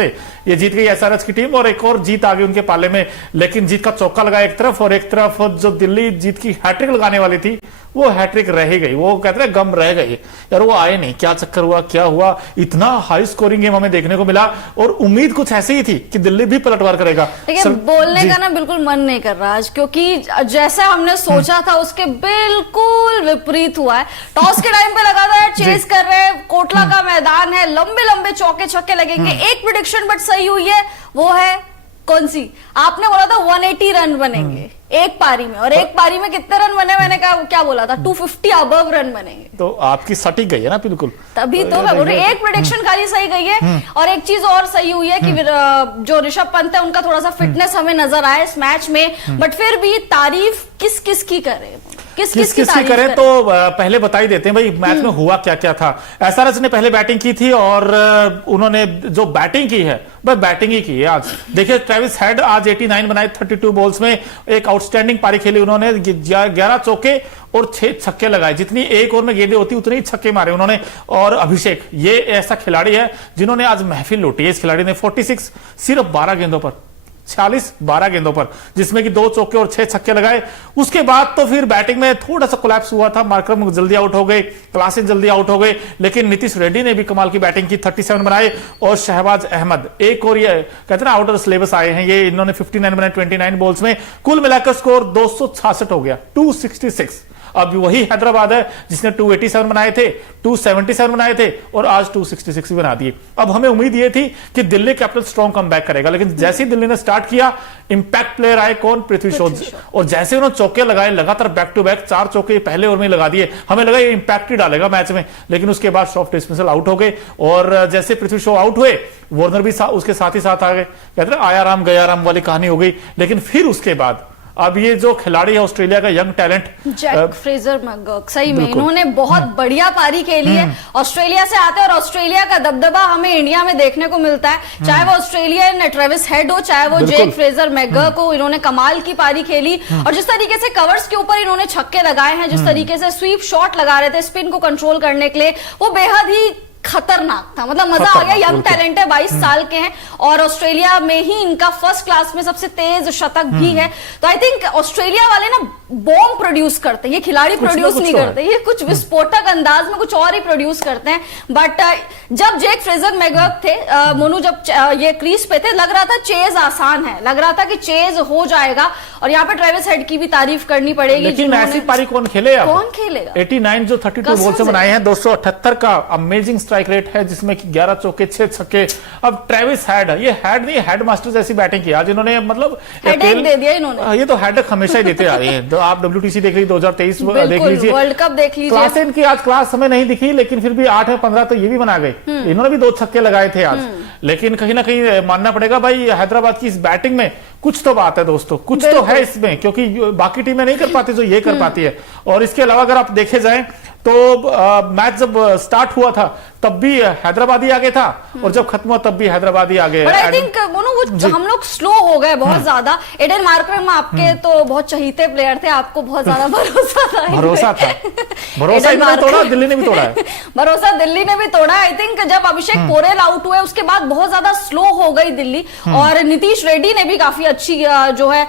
ये जीत गई एसआरएच की टीम और एक और जीत आ गई उनके पाले में। लेकिन जीत का चौका लगा एक तरफ और एक तरफ जो दिल्ली जीत की हैट्रिक लगाने वाली थी वो हैट्रिक रह गई। वो कहते हैं गम रह गई यार, वो आए नहीं। क्या चक्कर हुआ, क्या हुआ? इतना हाई स्कोरिंग गेम हमें देखने को मिला और उम्मीद कुछ ऐसी ही थी कि दिल्ली भी पलटवार करेगा। देखिए बोलने का ना बिल्कुल मन नहीं कर रहा आज, क्योंकि जैसा हमने सोचा था उसके बिल्कुल विपरीत हुआ है। टॉस के टाइम पे लगातार चेस कर रहे हैं, कोटला का मैदान है, लंबे लंबे चौके छक्के लगेंगे। एक प्रेडिक्शन बट सही हुई है, वो है कौन सी? आपने बोला था 180 रन बनेंगे एक पारी में, और एक पारी में कितने रन बने? मैंने क्या बोला था? 250 अबव रन बनेंगे। तो आपकी सटीक गई है ना बिल्कुल, तभी तो मैं बोल रही हूँ एक प्रेडिक्शन खाली सही गई है। और एक चीज और सही हुई है कि जो ऋषभ पंत है उनका थोड़ा सा फिटनेस हमें नजर आया इस मैच में। बट फिर भी तारीफ किस किस की करें, किस की करें तो पहले बता ही देते हैं भाई मैच में हुआ क्या क्या था। एसआरएच ने पहले बैटिंग की थी और उन्होंने जो बैटिंग की है वह बैटिंग ही की है आज। देखिए ट्रेविस हेड आज 89 बनाए 32 बॉल्स में, एक आउटस्टैंडिंग पारी खेली उन्होंने। 11 चौके और 6 छक्के लगाए, जितनी एक ओवर में गेंदें होती उतने ही छक्के मारे उन्होंने। और अभिषेक ये ऐसा खिलाड़ी है जिन्होंने आज महफिल लूटी है। इस खिलाड़ी ने 46 सिर्फ 12 गेंदों पर, 46 12 गेंदों पर, जिसमें कि 2 चौके और 6 छक्के लगाए। उसके बाद तो फिर बैटिंग में थोड़ा सा कोलैप्स हुआ था, मार्करम जल्दी आउट हो गए, क्लासेस जल्दी आउट हो गए। लेकिन नीतीश रेड्डी ने भी कमाल की बैटिंग की, 37 बनाए। और शहबाज अहमद एक और ये कहते हैं आउट ऑफ सिलेबस आए हैं ये, इन्होंने 59 बनाए 29 बॉल्स में। कुल मिलाकर स्कोर 266 हो गया, 266। अब वही हैदराबाद है जिसने 287 बनाए थे, 277 बनाए थे और आज 266 भी बना दिए। अब हमें उम्मीद ये थी कि दिल्ली कैपिटल स्ट्रॉन्ग कमबैक करेगा, लेकिन जैसे ही दिल्ली ने स्टार्ट किया इंपैक्ट प्लेयर आए कौन? पृथ्वी शॉ। और जैसे उन्होंने चौके लगाए लगातार बैक टू बैक, 4 चौके पहले ओवर में लगा दिए, हमें लगा ये इंपैक्ट ही डालेगा मैच में। लेकिन उसके बाद सॉफ्ट डिस्मिसल आउट हो गए और जैसे पृथ्वी शॉ आउट हुए वार्नर भी उसके साथ ही साथ आ गए। कहते हैं आया राम गया राम वाली कहानी हो गई। लेकिन फिर उसके बाद अब ये जो खिलाड़ी है ऑस्ट्रेलिया का young talent Jake Fraser McGurk, सही में इन्होंने बहुत बढ़िया पारी खेली है। ऑस्ट्रेलिया से आते हैं और ऑस्ट्रेलिया का दबदबा हमें इंडिया में देखने को मिलता है, चाहे वो ऑस्ट्रेलियन ट्रेविस हेड हो, चाहे वो जैक फ्रेजर मैकगर्क हो। इन्होंने कमाल की पारी खेली और जिस तरीके से कवर्स के ऊपर इन्होंने छक्के लगाए हैं, जिस तरीके से स्वीप शॉट लगा रहे थे स्पिन को कंट्रोल करने के लिए, वो बेहद ही खतरनाक था। मतलब मजा आ गया। यंग टैलेंट है, 22 साल के हैं और ऑस्ट्रेलिया में ही इनका फर्स्ट क्लास में सबसे तेज शतक भी है। तो आई थिंक ऑस्ट्रेलिया वाले ना बॉम्ब प्रोड्यूस करते हैं, ये खिलाड़ी प्रोड्यूस नहीं करते, ये कुछ विस्फोटक अंदाज में कुछ और ही प्रोड्यूस करते हैं। बट जब जैक फ्रेजर मैकगर्क थे मोनू, जब ये क्रीज पे थे, लग रहा था चेज आसान है, लग रहा था कि चेज हो जाएगा। और यहाँ पे ट्रेविस हेड की भी तारीफ करनी पड़ेगी। लेकिन ऐसी पारी कौन खेलेगा? कौन खेलेगा? 89 जो 32 बॉल से बनाए हैं, 278 का अमेजिंग स्ट्राइक रेट है, जिसमें कि 11 चौके 6 छक्के। अब ट्रेविस हेड, ये हेड नहीं हेड मास्टर जैसी बैटिंग की आज इन्होंने, मतलब हेडेक दे दिया इन्होंने। ये तो हेडेक हमेशा ही देते आ रहे हैं। तो आप WTC देख लीजिए, 2023 देख लीजिए, वर्ल्ड कप देख लीजिए। क्लास इनकी आज क्लास हमें नहीं दिखी, लेकिन फिर भी 8 में 15 तो ये भी बना गए। इन्होंने भी 2 छक्के लगाए थे आज। लेकिन कहीं ना कहीं मानना पड़ेगा भाई हैदराबाद की इस बैटिंग में कुछ तो बात है दोस्तों, कुछ तो है इसमें, क्योंकि बाकी टीमें नहीं कर पाती जो ये कर पाती है। और इसके अलावा अगर आप देखे जाएं तो मैच जब स्टार्ट हुआ था तब भी हैदराबादी आगे था और जब खत्म हुआ तब भी हैदराबादी आगे। आई थिंक वो हम लोग स्लो हो गए बहुत ज्यादा। एडन मार्करम आपके तो बहुत चहीते प्लेयर थे, आपको बहुत ज्यादा भरोसा था। भरोसा इन्होंने तोड़ा, दिल्ली ने भी तोड़ा है। भरोसा दिल्ली ने भी तोड़ा। आई थिंक जब अभिषेक पोरेल आउट हुए उसके बाद बहुत ज्यादा स्लो हो गई दिल्ली। और नीतीश रेड्डी ने भी काफी अच्छी जो है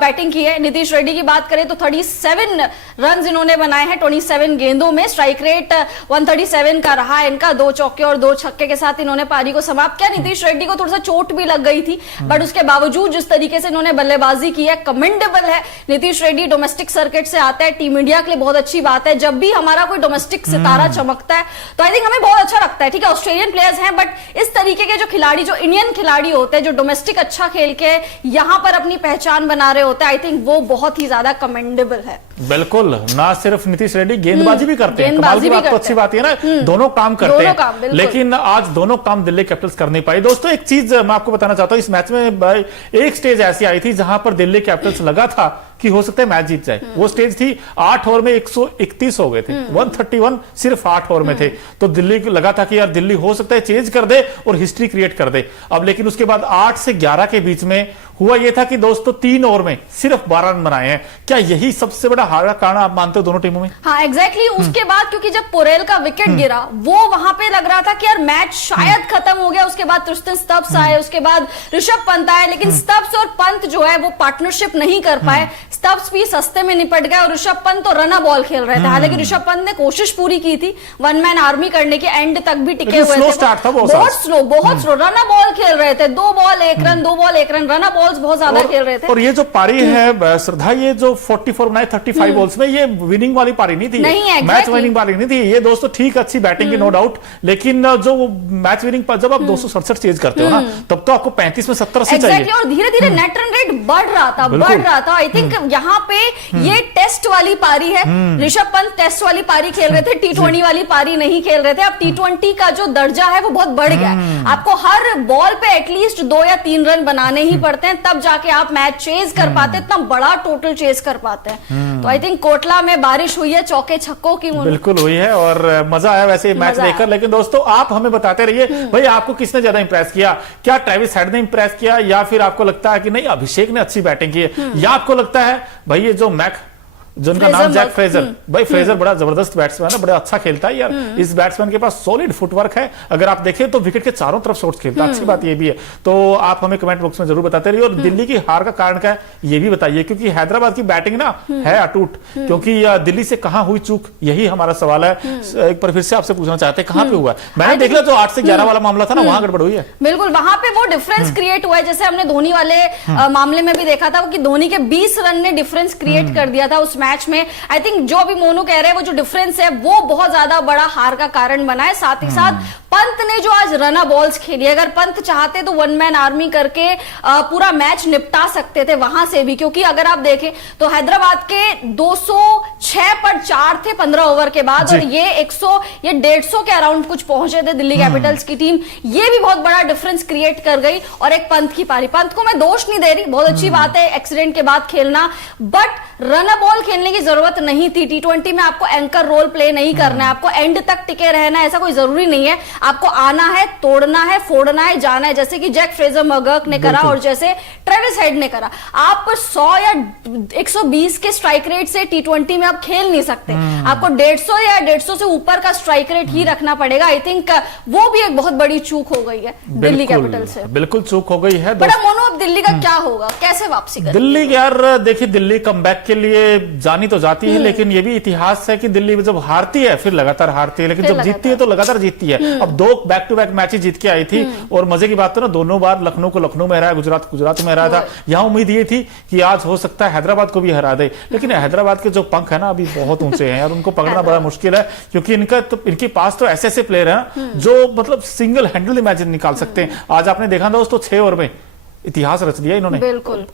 बैटिंग की है। नीतीश रेड्डी की बात करें तो 37 रन इन्होंने बनाए हैं 27 गेंदों में। स्ट्राइक रेट 137 का रहा है इनका, 2 चौके और 2 छक्के के साथ इन्होंने पारी को समाप्त किया। नीतीश रेड्डी को थोड़ा सा चोट भी लग गई थी, बट उसके बावजूद जिस तरीके से इन्होंने बल्लेबाजी की है, कमेंडेबल है। नीतीश रेड्डी डोमेस्टिक सर्किट से आता है, टीम इंडिया के लिए बहुत अच्छी बात है। जब भी हमारा कोई डोमेस्टिक सितारा चमकता है तो आई थिंक हमें बहुत अच्छा लगता है। ठीक है, ऑस्ट्रेलियन प्लेयर्स हैं, बट इस तरीके के जो खिलाड़ी, जो इंडियन खिलाड़ी होते हैं, जो डोमेस्टिक अच्छा खेल के यहां पर अपनी पहचान बना रहे होते हैं, आई थिंक वो बहुत ही ज्यादा कमेंडेबल है। बिल्कुल, ना सिर्फ नीतीश रेड्डी गेंदबाजी भी करते हैं, कमाल की बात तो अच्छी बात है ना, दोनों काम करते हैं। लेकिन आज दोनों काम दिल्ली कैपिटल्स कर नहीं पाई। दोस्तों एक चीज मैं आपको बताना चाहता हूं, इस मैच में एक स्टेज ऐसी आई थी जहां पर दिल्ली कैपिटल्स लगा था कि हो सकता है मैच जीत जाए। वो स्टेज थी 8 ओवर में 131 हो गए थे, 131 सिर्फ 8 ओवर में थे। तो दिल्ली को लगा था कि यार दिल्ली हो सकता है चेंज कर दे और हिस्ट्री क्रिएट कर दे। अब लेकिन उसके बाद 8 से 11 के बीच में हुआ यह था कि दोस्तों 3 ओवर में सिर्फ 12 रन बनाए हैं। क्या यही सबसे बड़ा हार का कारण आप मानते हो दोनों टीमों में? हाँ एग्जैक्टली उसके बाद क्योंकि जब पोरेल का विकेट गिरा वो वहां पे लग रहा था कि यार मैच शायद खत्म हो गया। उसके बाद ट्रिस्टन स्टब्स आए, उसके बाद ऋषभ पंत आए, लेकिन स्टब्स और पंत जो है वो पार्टनरशिप नहीं कर पाए। स्टब्स भी सस्ते में निपट गया और ऋषभ पंत तो रन बॉल खेल रहे थे। हालांकि ऋषभ पंत ने कोशिश पूरी की थी वन मैन आर्मी करने की, एंड तक भी टिके हुए थे। बहुत स्लो रन बॉल खेल रहे थे, 2 ball 1 run, 2 ball 1 run, run balls बहुत ज्यादा खेल रहे थे। और ये जो पारी है श्रद्धा, ये जो 44 बनाए 35 बॉल्स में, ये विनिंग वाली पारी नहीं थी, मैच विनिंग पारी नहीं थी ये दोस्तों। ठीक अच्छी बैटिंग की नो डाउट, लेकिन जो मैच विनिंग पर जब आप 267 चेज करते हो ना, तब तो आपको 35 में 70 80 चाहिए। और धीरे धीरे नेट रन रेट बढ़ रहा था। आई थिंक यहाँ पे ये टेस्ट वाली पारी है। ऋषभ पंत टेस्ट वाली पारी खेल रहे थे, T20 वाली पारी नहीं खेल रहे थे। अब T20 का जो दर्जा है वो बहुत बढ़ गया है। आपको हर बॉल पे एटलीस्ट 2 या 3 रन बनाने ही पड़ते हैं, तब जाके आप मैच चेज कर पाते, इतना बड़ा टोटल चेज कर पाते हैं। तो आई थिंक कोटला में बारिश हुई है चौके छक्कों की, बिल्कुल हुई है और मजा आया वैसे मैच देखकर। लेकिन दोस्तों आप हमें बताते रहिए भाई आपको किसने ज्यादा इंप्रेस किया? क्या ट्रेविस हेड ने इंप्रेस किया, या फिर आपको लगता है कि नहीं अभिषेक ने अच्छी बैटिंग की है, या आपको लगता है भाई ये जो मैक जिनका नाम जैक फ्रेजर, भाई फ्रेजर बड़ा जबरदस्त बैट्समैन है, बड़ा अच्छा खेलता है यार। इस बैट्समैन के पास सॉलिड फुटवर्क है, अगर आप देखें तो विकेट के चारों तरफ शॉट्स खेलता है। अच्छी बात ये भी है। तो आप हमें कमेंट बॉक्स में जरूर बताते रहिए। और दिल्ली की हार का कारण क्या है ये भी बताइए, क्योंकि हैदराबाद की बैटिंग ना है अटूट, क्योंकि दिल्ली से कहां हुई चूक, यही हमारा सवाल है। एक बार फिर से आपसे पूछना चाहते हैं कहां पे हुआ? मैंने देख लिया जो 8 से 11 वाला मामला था ना, वहां गड़बड़ हुई है। बिल्कुल, वहां पे वो डिफरेंस क्रिएट हुआ है। जैसे हमने धोनी वाले मामले में भी देखा था कि धोनी के 20 रन ने डिफरेंस क्रिएट कर दिया था उस मैच में। आई थिंक जो अभी मोनू कह रहे हैं वो जो डिफरेंस है वो बहुत ज्यादा बड़ा हार का कारण बना है। साथ ही साथ पंत ने जो आज रना बॉल्स खेली, अगर पंत चाहते तो वन मैन आर्मी करके पूरा मैच निपटा सकते थे वहां से भी, क्योंकि अगर आप देखें तो हैदराबाद के 206 पर 4 थे 15 ओवर के बाद, और ये 150 के अराउंड कुछ पहुंचे थे दिल्ली कैपिटल्स की टीम। ये भी बहुत बड़ा डिफरेंस क्रिएट कर गई। और एक पंत की पारी, पंत को मैं दोष नहीं दे रही, बहुत अच्छी बात है एक्सीडेंट के बाद खेलना, बट रन बॉल खेलने की जरूरत नहीं थी। T20 में आपको एंकर रोल प्ले नहीं करना है, आपको एंड तक टिके रहना है, ऐसा कोई जरूरी नहीं है। आपको आना है, तोड़ना है, फोड़ना है, जाना है, जैसे कि जैक फ्रेजर मगर्क ने करा और जैसे ट्रेविस हेड ने करा। आप 100 या 120 के स्ट्राइक रेट से T20 में आप खेल नहीं सकते। आपको 150 या 150 से ऊपर का स्ट्राइक रेट ही रखना पड़ेगा। आई थिंक वो भी एक बहुत बड़ी चूक हो गई है दिल्ली कैपिटल से। बिल्कुल चूक हो गई है। बड़ा मोनू, अब दिल्ली का क्या होगा, कैसे वापसी करेगी दिल्ली? यार देखिए, दिल्ली कमबैक के लिए जानी तो जाती है, लेकिन ये भी इतिहास है कि दिल्ली जब हारती है फिर लगातार हारती है, लेकिन जब जीतती है तो लगातार जीतती है। अब 2 बैक टू बैक मैचेस जीत के आई थी, और मजे की बात तो ना दोनों बार लखनऊ को लखनऊ में हराया, गुजरात में हराया था। यहां उम्मीद ये थी कि आज हो सकता है हैदराबाद को भी हरा दे, लेकिन हैदराबाद के जो पंख है ना अभी बहुत ऊंचे हैं यार, उनको पकड़ना बड़ा मुश्किल है, क्योंकि इनके पास तो ऐसे प्लेयर हैं जो मतलब सिंगल हैंडल मैच निकाल सकते हैं। आज आपने देखा दोस्तों 6 ओवर में इतिहास रच दिया इन्होंने।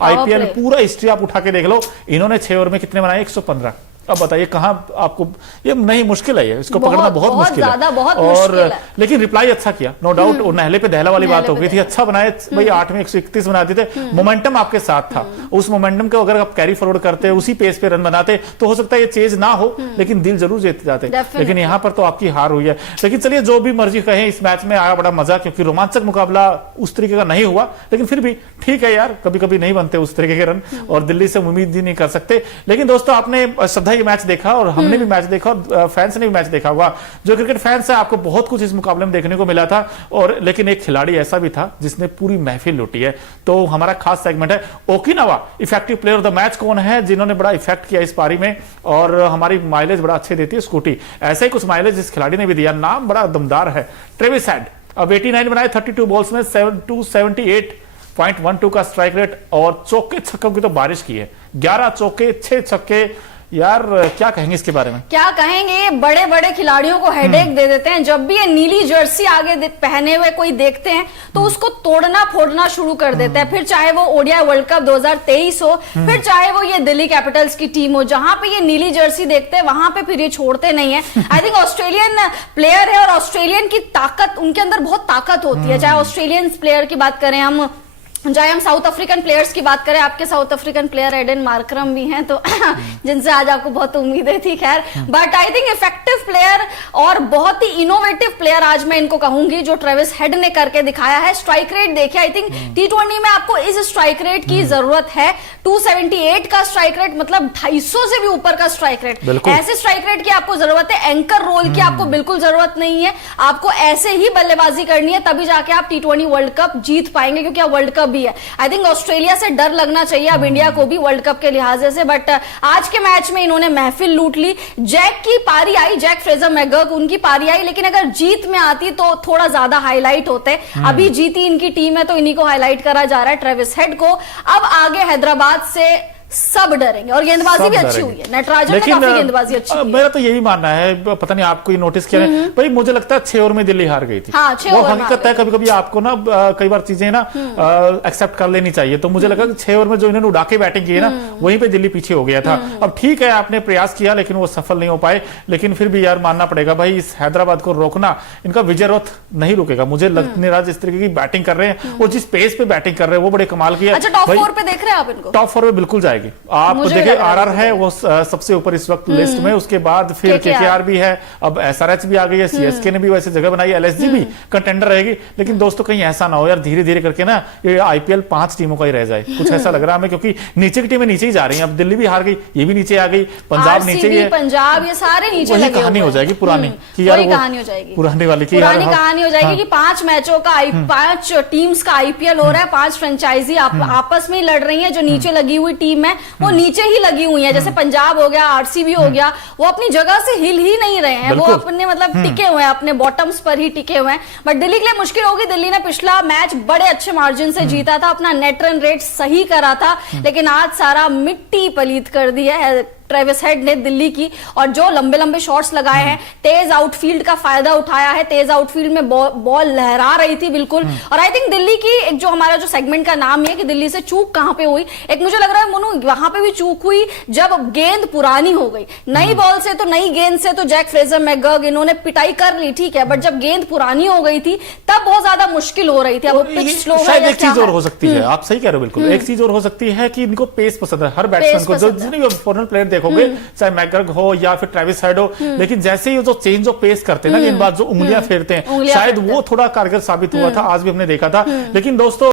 आईपीएल पूरा हिस्ट्री आप उठा के देख लो, इन्होंने 6 ओवर में कितने बनाए? 115। अब बताइए कहां आपको ये नहीं, मुश्किल है ये, इसको पकड़ना बहुत मुश्किल है। और लेकिन रिप्लाई अच्छा किया, नो डाउट। और नहले पे दहला वाली बात हो गई थी, अच्छा बनाए भाई। 8 में 131 बनाते थे, मोमेंटम आपके साथ था। उस मोमेंटम को अगर आप कैरी फॉरवर्ड करते, उसी पेस पे रन बनाते, तो हो सकता है ये चेज ना हो, लेकिन दिल जरूर जीत जाते। लेकिन यहां पर तो आपकी हार हुई है। लेकिन चलिए जो भी मर्जी कहें, इस मैच में आया बड़ा मजा, क्योंकि रोमांचक मुकाबला उस तरीके का नहीं हुआ, लेकिन फिर भी ठीक है यार, कभी कभी नहीं बनते उस तरीके के रन, और दिल्ली से उम्मीद ही नहीं कर सकते। लेकिन दोस्तों आपने श्रद्धा ये मैच देखा, और हमने भी मैच देखा, और फैंस ने भी मैच देखा होगा। जो क्रिकेट फैंस है, आपको बहुत कुछ इस मुकाबले में देखने को मिला था। और लेकिन एक खिलाड़ी ऐसा भी था जिसने पूरी महफिल लूटी है। तो हमारा खास सेगमेंट है Okinawa effective player of the match कौन है, जिन्होंने बड़ा इफेक्ट किया इस पारी में, और हमारी माइलेज बड़ा अच्छे देती है स्कूटी। ऐसा ही कुछ माइलेज इस खिलाड़ी ने भी दिया, नाम बड़ा दमदार है, ट्रेविस हेड। अब 89 बनाए 32 बॉल्स में, 278.12 का स्ट्राइक रेट, और चौके छक्कों की तो बारिश की है। 11 चौके 6 छक्के। यार क्या कहेंगे इसके बारे में? क्या कहेंगे, ये बड़े बड़े खिलाड़ियों को हेडेक दे देते हैं। जब भी ये नीली जर्सी आगे पहने हुए कोई देखते हैं तो उसको तोड़ना फोड़ना शुरू कर देते हैं। फिर चाहे वो ओडीआई वर्ल्ड कप 2023 हो, फिर चाहे वो ये दिल्ली कैपिटल्स की टीम हो, जहां पे ये नीली जर्सी देखते हैं वहां पे फिर ये छोड़ते नहीं है। आई थिंक ऑस्ट्रेलियन प्लेयर है, और ऑस्ट्रेलियन की ताकत, उनके अंदर बहुत ताकत होती है। चाहे ऑस्ट्रेलियन प्लेयर की बात करें हम, चाहे हम साउथ अफ्रीकन प्लेयर्स की बात करें, आपके South African player Aiden Markram भी हैं, तो जिनसे आज आपको बहुत उम्मीदें थी, खैर but I think effective player और बहुत ही इनोवेटिव प्लेयर आज मैं इनको कहूंगी जो ट्रेविस हेड ने करके दिखाया है। स्ट्राइक रेट देखिए, आई थिंक T20 में आपको इस स्ट्राइक रेट की जरूरत है। 278 का स्ट्राइक रेट मतलब 250 से भी ऊपर का स्ट्राइक रेट, ऐसे स्ट्राइक रेट की आपको जरूरत है। एंकर रोल की आपको बिल्कुल जरूरत नहीं है, आपको ऐसे ही बल्लेबाजी करनी है, तभी जाके आप T20 वर्ल्ड कप जीत पाएंगे, क्योंकि वर्ल्ड कप भी है। आई थिंक ऑस्ट्रेलिया से डर लगना चाहिए अब इंडिया को भी वर्ल्ड कप के लिहाज से, बट आज के मैच में इन्होंने महफिल लूट ली। जैक की पारी आई, जैक फ्रेजर मैकगर्क, उनकी पारी आई, लेकिन अगर जीत में आती तो थोड़ा ज्यादा हाईलाइट होते। अभी जीती इनकी टीम है तो इन्हीं को हाईलाइट करा जा रहा है, ट्रेविस हेड को। अब आगे हैदराबाद से सब डरेंगे, और गेंदबाजी भी अच्छी हुई है, नटराजन ने काफी गेंदबाजी अच्छी की। मेरा तो यही मानना है, पता नहीं आपको ये नोटिस किया है भाई, मुझे लगता है 6 ओवर में दिल्ली हार गई थी। हाँ, 6 वो ओवर हकीकत है, कभी कभी आपको ना कई बार चीजें ना एक्सेप्ट कर लेनी चाहिए। तो मुझे लगा कि 6 ओवर में जो इन्होंने उड़ा के बैटिंग की है ना, वहीं पे दिल्ली पीछे हो गया था। अब ठीक है, आपने प्रयास किया लेकिन वो सफल नहीं हो पाए, लेकिन फिर भी यार मानना पड़ेगा भाई, इस हैदराबाद को रोकना, इनका विजय रथ नहीं रुकेगा। मुझे नहीं रहा जिस तरीके की बैटिंग कर रहे हैं और जिस पेस पे बैटिंग कर रहे हैं वो बड़े कमाल की है। अच्छा, टॉप 4 पे देख रहे हैं आप इनको? टॉप 4 में बिल्कुल जाएगी। आप देखिए, आरआर है वो सबसे ऊपर इस वक्त लिस्ट में, उसके बाद फिर केकेआर भी है, अब एसआरएच भी आ गई है, सीएसके ने भी वैसे जगह बनाई है, एलएसजी भी कंटेंडर रहेगी। लेकिन दोस्तों कहीं ऐसा ना हो यार, धीरे धीरे करके ना ये आईपीएल 5 टीमों का ही रह जाए, कुछ ऐसा लग रहा है हमें, क्योंकि नीचे की टीमें नीचे ही जा रही हैं। अब दिल्ली भी हार गई, ये भी नीचे आ गई, पंजाब नीचे ही है, पंजाब, ये सारे नीचे लगे। कहानी हो जाएगी पुरानी कि यार कहानी हो जाएगी, पुरानी वाली की पुरानी कहानी हो जाएगी कि 5 मैचों का 5 टीम्स का आईपीएल हो रहा है, 5 फ्रेंचाइजी आपस में लड़ रही है। जो नीचे लगी हुई टीम है वो नीचे ही लगी हुई है, जैसे पंजाब हो गया, आरसीबी हो गया, वो अपनी जगह से हिल ही नहीं रहे हैं, वो अपने मतलब टिके हुए हैं, अपने बॉटम्स पर ही टिके हुए हैं। बट दिल्ली के लिए मुश्किल होगी। दिल्ली ने पिछला मैच बड़े अच्छे मार्जिन से जीता था, अपना नेट रन रेट सही करा था, लेकिन आज सारा मिट्टी पलीत कर दी है ट्रेविस हेड ने दिल्ली की। और जो लंबे लंबे शॉट्स लगाए हैं, तेज आउटफील्ड का फायदा उठाया है, तेज आउटफील्ड में बॉल लहरा रही थी बिल्कुल। और आई थिंक दिल्ली की एक जो हमारा जो सेगमेंट का नाम है कि दिल्ली से चूक कहां पे हुई, एक मुझे लग रहा है मोनू वहां पे भी चूक हुई जब गेंद पुरानी हो गई। नई बॉल से तो नई गेंद से तो जैक फ्रेजर मैकगर्क इन्होंने पिटाई कर ली, ठीक है, बट जब गेंद पुरानी हो गई थी तब बहुत ज्यादा मुश्किल हो रही थी। अब पिच स्लो है, शायद एक चीज और हो सकती है, आप सही कह रहे हो बिल्कुल, एक चीज और हो सकती है कि इनको पेस पसंद है हर बैट्समैन को। जो जितने फॉरेन प्लेयर देखोगे, चाहे मैकगर्क हो या फिर ट्रेविस हेड हो, लेकिन जैसे ही जो चेंज ऑफ पेस करते हैं ना गेंदबाज, जो उंगलियां फेरते हैं, शायद वो थोड़ा कारगर साबित हुआ था, आज भी हमने देखा था। लेकिन दोस्तों